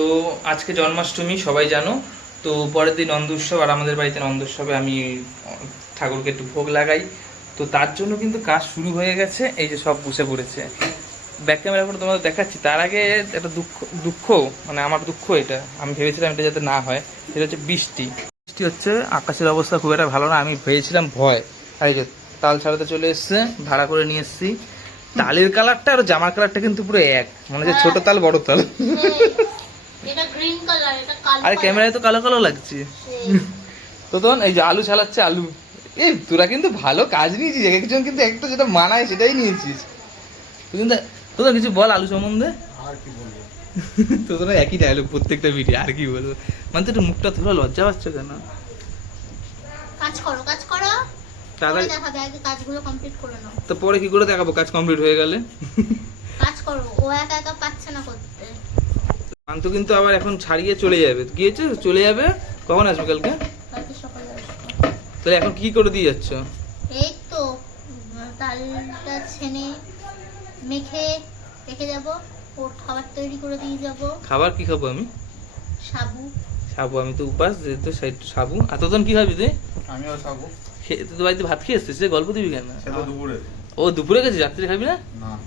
তো আজকে জন্মাষ্টমী, সবাই জানো। তো পরের দিন নন্দ উৎসব আর আমাদের বাড়িতে নন্দ উৎসবে আমি ঠাকুরকে একটু ভোগ লাগাই। তো তার জন্য কিন্তু কাজ শুরু হয়ে গেছে, এই যে সব বসে পড়েছে। ব্যাক ক্যামেরা করে তোমাদের দেখাচ্ছি, তার আগে একটা দুঃখ দুঃখ মানে আমার দুঃখ এটা। আমি ভেবেছিলাম এটা যাতে না হয়, সেটা হচ্ছে বৃষ্টি। বৃষ্টি হচ্ছে, আকাশের অবস্থা খুব একটা ভালো না, আমি ভেবেছিলাম ভয়। আর এই যে তাল ছাড়াতে চলে এসছে, ভাড়া করে নিয়ে এসছি। তালের কালারটা আর জামার কালারটা কিন্তু পুরো এক মানে যে ছোট তাল, বড় তাল। গ্রিন কালার এটা কালো আরে ক্যামেরায় তো কালো কালো লাগছে। তো তখন এই যে আলু ছাড়াচ্ছে আলু। এই তোরা কিন্তু ভালো কাজ নিয়েছিস এক একজন কিন্তু একটা যেটা মানায় সেটাই নিয়েছিস। তুই কিন্তু তোদের কিছু বল আলু সম্বন্ধে? আর কি বলব? তো তোরা একই ডায়লগ প্রত্যেকটা ভিডিও আর কি বলব? মানে তো একটু মুখটা তোরা লজ্জা পাচ্ছ কেন? কাজ করো কাজ করো। তাড়াতাড়ি পরে দেখাবে আগে কাজগুলো কমপ্লিট করে নাও। তো পরে কি করে দেখাবো? কাজ কমপ্লিট হয়ে গেলে? কাজ করো ও একা একা পাচ্ছে না করতে। মান্তু কিন্তু আবার এখন ছাড়িয়ে চলে যাবে। গিয়েছে? চলে যাবে? কখন আসবে কালকে? কালকে তাহলে এখন কি করে দিয়ে যাচ্ছ? এই তো তালটা ছেনে মেখে রেখে যাব। ওর খাবার তৈরি করে দিয়ে যাব। খাবার কি খাব আমি? সাবু। সাবু আমি তো উপাস যেহেতু সাবু। আর তোতন কি খাবি তুই? আমিও খে- তুই তো বাড়িতে ভাত খেয়ে এসছিস রে, গল্প দিবি কেন? ও দুপুরে গেছিস? রাত্রে খাবি না? না।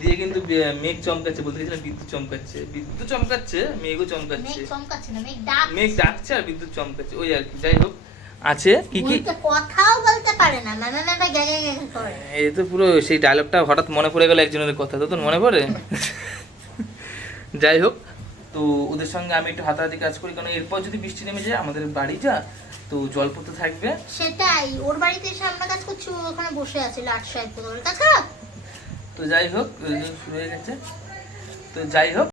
এদিকে কিন্তু মেঘ চমকাচ্ছে বলতে গেছিলাম বিদ্যুৎ চমকাচ্ছে। বিদ্যুৎ চমকাচ্ছে মেঘও মেঘ চমকাচ্ছে মেঘ ডাক মেঘ ডাকছে আর বিদ্যুৎ চমকাচ্ছে ওই আর কি যাই হোক। আছে কি কি? কথাও বলতে পারে না না না না না গ্যাগে গ্যাগে করে। এই তো পুরো সেই ডায়লগটা হঠাৎ মনে পড়ে গেল একজনের কথা তো তোর মনে পড়ে? যাই হোক তো ওদের সঙ্গে আমি একটু হাতাহাতি কাজ করি কারণ এরপর যদি বৃষ্টি নেমে যায় আমাদের বাড়িটা তো জল পড়তে থাকবে। সেটাই ওর বাড়িতে এসে আমরা কাজ করছি ওখানে বসে আছে লাট সাহেব কাজ খারাপ তো যাই হোক শুরু হয়ে গেছে। তো যাই হোক